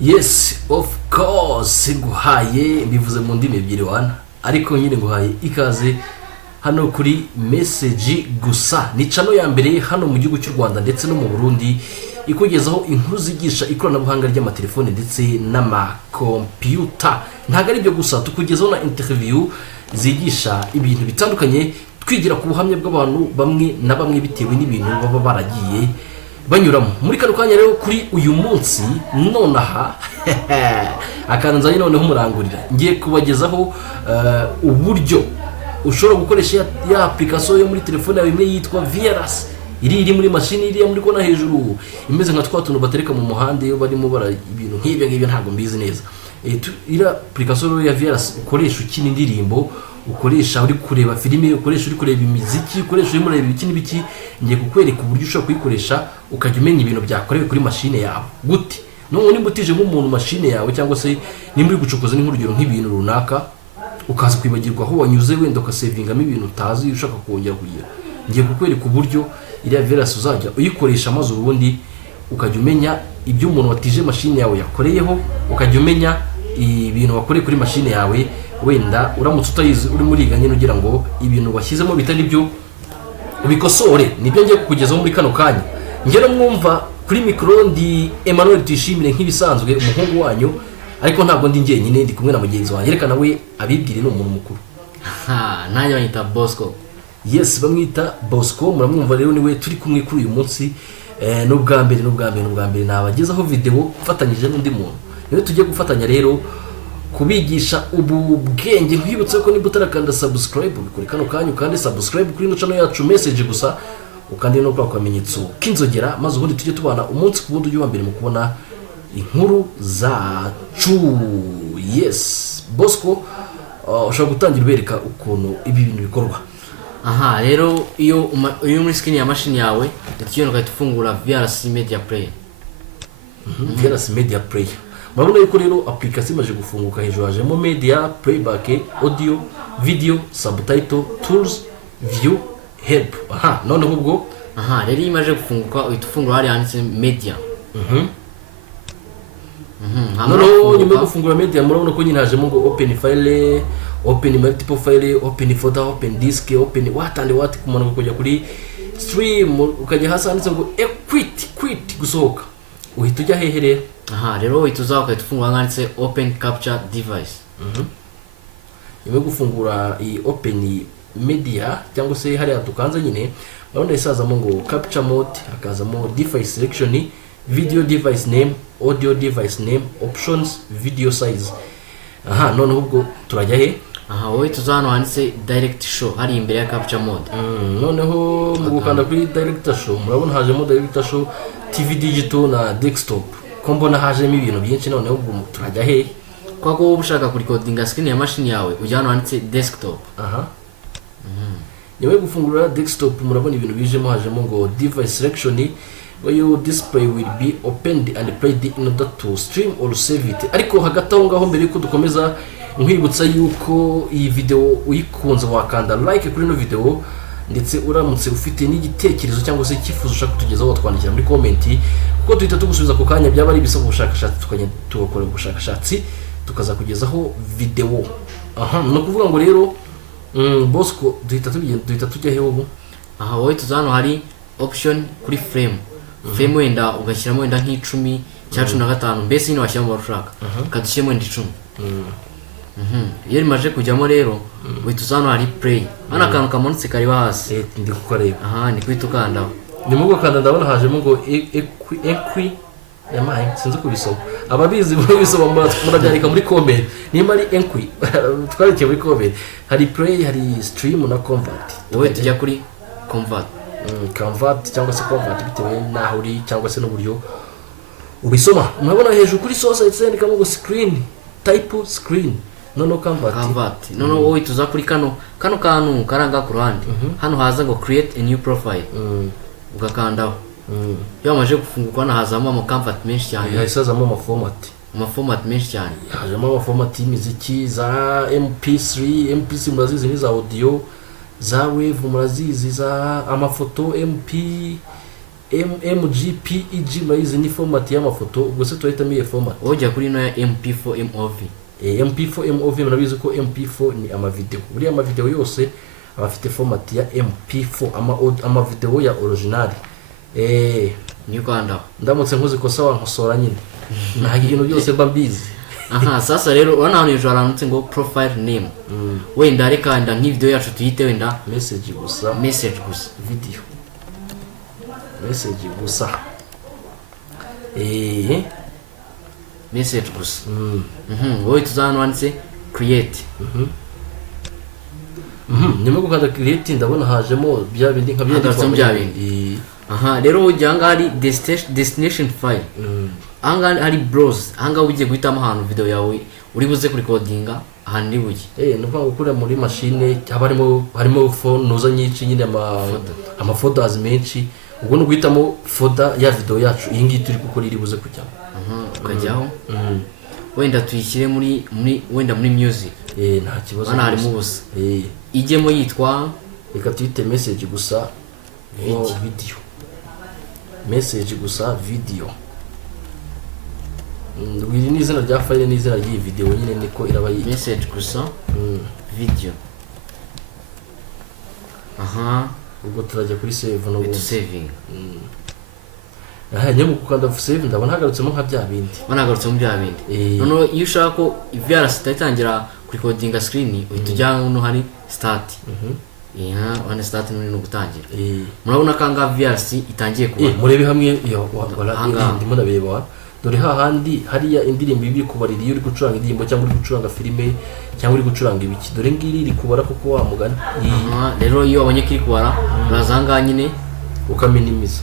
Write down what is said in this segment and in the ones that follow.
Yes, of course, nguhaye mbivuze mu ndimi ebyiri wana, ariko nyine nguhaye ikaze hano kuri message gusa. Ni channel ya mbere hano mu gihugu cy'u Rwanda ndetse no mu Burundi ikugezaho inkuru zigisha ikoranabuhanga ry'amatelefone ndetse n'amakompiyuta. Ntago ari byo gusa, tukugezaho na interview zigisha ibintu bitandukanye, twigira ku buhamya bw'abantu bamwe na bamwe bitewe n'ibintu baba baragiye banyuramo. Muri kano kanya rero kuri uyu munsi nonaha akanzanye noneho umurangurira, ngiye kubagezaho uburyo ushobora gukoresha ya application yo muri telefone yawe imwe yitwa Virus, iri muri machine iri muri kona hejuru, imeze nka twa tuntu batereka mu muhanda iyo barimo bara ibintu nk'ibyo ntabwo mbizi neza. Ira application ya Virus ukoresha ukina indirimbo, ukoresha uri kureba filime, ukoresha uri kureba imiziki, ukoresha uri mureba ibiki n'ibiki. Ngiye kukwereka uburyo ushobora kuyikoresha ukajya umenya ibintu byakorewe kuri machine yawe gute. None nimba utije nk'umuntu machine yawe cyangwa se nimba uri gucokoza nk'urugero nk'ibintu runaka, ukaza kwibagirwa aho wanyuze wenda ukasavingamo ibintu utazi ushaka kongera kugira, ngiye kukwereka uburyo iriya Virus uzajya uyikoresha maze ubundi ukajya umenya ibyo umuntu watije machine yawe yakoreyeho, ukajya umenya ibintu wakoreye kuri machine yawe. Wenda uramutse utayizi uri muri ganye ugira ngo ibintu washyizemo bitari byo ubikosore. Nibyo ngiye kukugezaho muri kano kanya. Ngero mwumva kuri micro ndi Emmanuel Tuyishimire nk'ibisanzwe, umuhungu wanyu, ariko ntabwo ndi njyenyine, ndi kumwe na mugenzi wanjye. Reka nawe abibwire n'umuntu mukuru. Nanjye banyita Bosco. Yes, bamwita Bosco, muramwumva rero niwe turi kumwe kuri uyu munsi. N'ubwa mbere nabagezaho video ufatanyije n'undi muntu. Niwe tugiye gufatanya rero kubigisha ubu bwenge. Nkwibutse ko niba utarakanda subscribe kuri kano kanyu, kandi subscribe kuri no channel yacu message gusa, ukandi no kwa kamenyetso k'inzogera, maze ubundi tujye tubana umunsi ku wundi ujye wa mbere mu kubona inkuru zacu. Yes, Bosco, ushobora gutangira ubereka ukuntu ibi bintu bikorwa. Rero iyo muri screen ya machine yawe ukiyona ugahita ufungura Virus Media Player. Virus Media Player, murabona yuko rero application imaze gufunguka. Hejuru hajemo media, playback, audio, video, subtitle, tools, view, help. Noneho ubwo rero imaze gufunguka uhita ufungura hari handitse media. Noneho nyuma yo gufungura media murabona ko nyine hajemo ngo open file, open multiple file, open folder, open disk, open what and what. Kumanuka kujya kuri stream ukajya hasi handitse ngo quit gusohoka, uhita ujya hehe rero. Rero uhita uza ukahita ufungura handitse open capture device. Nyuma yo gufungura iyi open media cyangwa se hariya tukanze nyine, urabona isazamo ngo capture mode, hakazamo device selection, video device name, audio device name, options, video size. Noneho ubwo turajya he. Wowe tuza hano handitse direct show hari imbere ya capture mode. Noneho mu gukanda kuri direct show murabona hajemo direct show, TV digital na desktop. Ko mbona hajemo ibintu byinshi. Noneho ubwo turajya he. Kwa ko ushaka kurecordinga screen ya machine yawe ujya hano handitse desktop. Nyuma yo gufungura desktop murabona ibintu bijemo, hajemo ngo device selection, where your display will be opened and played in order to stream or save it. Ariko hagati aho ngaho mbere yuko dukomeza, nkwibutsa yuko iyi video uyikunze wakanda like kuri no video, ndetse uramutse ufite n'igitekerezo cyangwa se icyifuzo ushaka kutugezaho watwandikira muri comment, kuko tuhita tugusubiza ku kanya. Byaba ari ibisaba ubushakashatsi tukajya tugakora ubushakashatsi tukaza kugezaho video. No kuvuga ngo rero Bosco duhita tujya he ubu. Wowe tuza hano hari option kuri frame. Frame wenda ugashyiramo wenda nk'icumi cyangwa 15, mbese ino washyiramo barushaka ukadushyiramo wenda 10. Iyo rimaje kujyamo rero uhita uza hano hari play. Akantu kamanutse kari hasi. Ndi kukareba. Ni kwita ukandaho. Ndimo gukanda ndabona hajemo ngo equi yamaye, sinzi kubisoma. Ababizi bisoma murabyandika muri comment. Nimba ari equi twareke muri comment. Hari play, hari stream na convert. Wowe tujya kuri convert. Convert cyangwa se convert bitewe naho uri cyangwa se n'uburyo ubisoma. Murabona hejuru kuri source yandikamo ngo screen, type screen. Convert. Wowe tuza kuri kano kantu karanga ku ruhande. Hano haza ngo create a new profile. Ugakandaho. Iyo amaje gufunguka hano hazamo ama convert menshi cyane. Hasazamo ama format menshi cyane. Hajemo ama format y'imiziki za MP3 murazizi ni za audio, za wave murazizi, za amafoto MP, MGPEG murayizi ni format y'amafoto, ubwo se tuhitamo iyo format. ujya kuri no ya MP4 MOV. MP4 MOV murabizi ko MP4 ni amavideo, buriya amavideo yose aba afite format ya MP4, amavideo ya original. Ni Rwanda ndamutse nkoze kosa wankosora nyine nta ibintu byose mba mbizi. aha sasa rero urabona hano hejuru haranditse ngo profile name. Wenda reka wenda nk'ivideo yacu tuyite wenda message gusa, message gusa, video message gusa, message gusa. wowe tuzana wanditse create. nyuma gukanda create ndabona hajemo bya bindi nka bya bindi. aha rero ujya ngaha hari destination file. ahangaha hari browse, ahangaha ugiye guhitamo ahantu video yawe uri buze kurikodinga ahantu uri bujye. ni ukuvuga gukora muri machine harimo phone noza nyinshi nyine ama folders menshi, ubwo no guhitamo folder ya video yacu iyi ngiyi turi gukora iri buze kujyamo. ukajyaho wenda tuyishyire muri wenda muri music. nta kibazo, hano harimo ubusa. ijyemo yitwa reka tuyite message gusa video, message gusa video. wiri ni izina rya file ni izina ry'iyi video nyine niko iraba yitwa message gusa video. aha ubwo turajya kuri save no to saving. nyuma gukanda save ndabona hagarutsemo nka bya bindi, banagarutsemo bya bindi. noneho iyo ushaka ko VRS itangira recording screen uhita ujya hano hari start. wane start ni gutangira. murabona kanga VRS itangiye kuba murebe hamwe ndimo ndabeba dore hahandi hariya indirimbo iri kubarira iyo uri gucuranga indirimbo cyangwa uri gucuranga filime cyangwa uri gucuranga ibiki, dore ngiri iri kubara koko wa mugani. rero iyo wabonye kiri kubara urazanga nyine ukaminimiza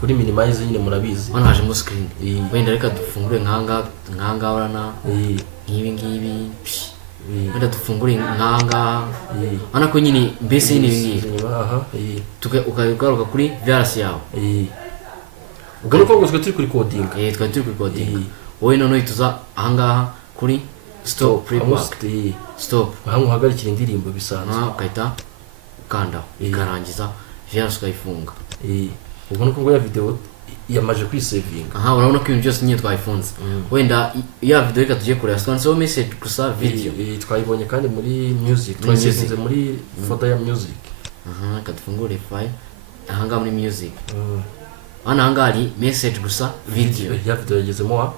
kuri minimize nyine murabizi. hano hajemo screen. wenda reka dufungure nkanga urana nk'ibi ngibi, wenda dufungure nkanga hano ko nyine mbese nyine ibi ukagaruka kuri VRS yawe. ubwo nuko ngo turi kuri coding. twari turi kuri coding. wowe noneho tuza ahangaha kuri stop playback. stop ahantu uhagarikira indirimbo bisanzwe ukahita ukanda ikarangiza VRS ukayifunga. ubwo nuko ngo ya video yamaje kwisavinga. urabona ko ibintu byose nyine twayifunze. wenda ya video reka tujye kureba twanditseho message gusa video. twayibonye kandi muri music, twayisevinze muri folder ya music. reka dufungure file ahangaha muri music. ahangaha hari message gusa video. ya video yagezemo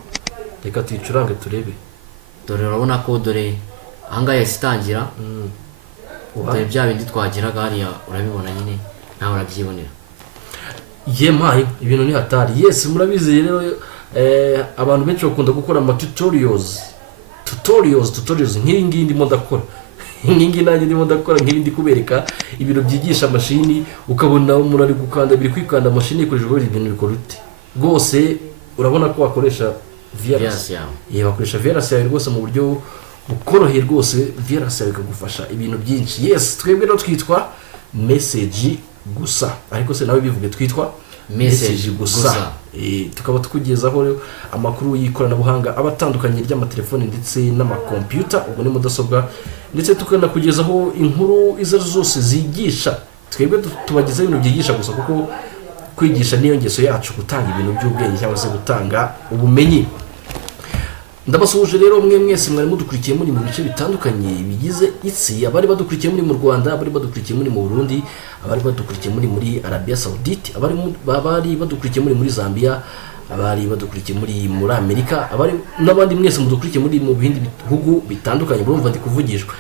reka tuyicurange turebe. dore urabona ko dore ahangaha yasitangira. dore bya bindi twagiraga hariya urabibona nyine nawe urabyibonera. yemaye ibintu ni hatari. yes murabizi rero abantu benshi bakunda gukora ama tutorials nk'iyi ngiyi ndimo ndakora nk'ingi nanjye ndimo ndakora nk'ibindi kubereka ibintu byigisha mashini, ukabona umuntu ari gukanda biri kwikanda mashini ikoresheje ibintu bikora ute rwose. urabona ko wakoresha VRS yawe, wakoresha VRS yawe rwose mu buryo bukoroheye rwose. VRS yawe ikagufasha ibintu byinshi. yes twebwe rero twitwa message gusa, ariko se nawe bivuge twitwa message gusa. tukaba tukugezaho amakuru y'ikoranabuhanga abatandukanye ry'amatelefone ndetse n'amakompyuta, ubwo ni mudasobwa, ndetse tukanakugezaho inkuru izo zose zigisha. twebwe tubagezaho ibintu byigisha gusa, kuko kwigisha niyo ngeso yacu, gutanga ibintu by'ubwenge cyangwa se gutanga ubumenyi. ndabasuhuje rero mwe mwese mwari mudukurikiye muri mu bice bitandukanye bigize isi, abari badukurikiye muri mu Rwanda, abari badukurikiye muri mu Burundi, abari badukurikiye muri Arabia Saudite, abari badukurikiye muri Zambia, abari badukurikiye muri Amerika, abari n'abandi mwese mudukurikiye muri mu bindi bihugu bitandukanye. Urumva ndi kuvugishwa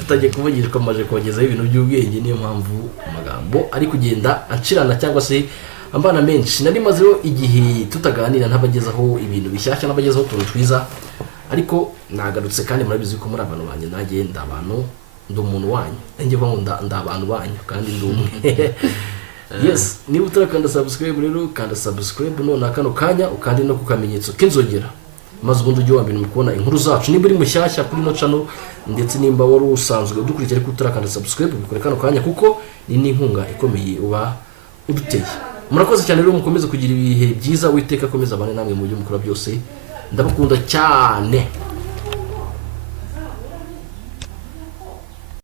atagiye kuvugishwa, maje kubagezaho ibintu by'ubwenge, niyo mpamvu amagambo ari kugenda acirana cyangwa se ambana menshi. nari maze igihe tutaganira ntabagezaho ibintu bishyashya, nabagezaho utuntu twiza, ariko nagarutse kandi murabizi ko muri abantu banjye nanjye ndabantu ndi umuntu wanyu, nanjye ndabantu banyu kandi ndi umwe. yes niba utarakanda subscribe rero kanda subscribe none akano kanya, ukandi no kukamenyetso k'inzogera, maze ubundi ujye wambere kubona inkuru zacu nimba uri mushyashya kuri no channel, ndetse nimba wari usanzwe udukurikira ariko utarakanda subscribe bikore kano kanya, kuko ni n'inkunga ikomeye uba uduteye. murakoze cyane rero, mukomeze kugira ibihe byiza, witeka akomeza abane namwe mu byo mukora byose, ndabakunda cyane.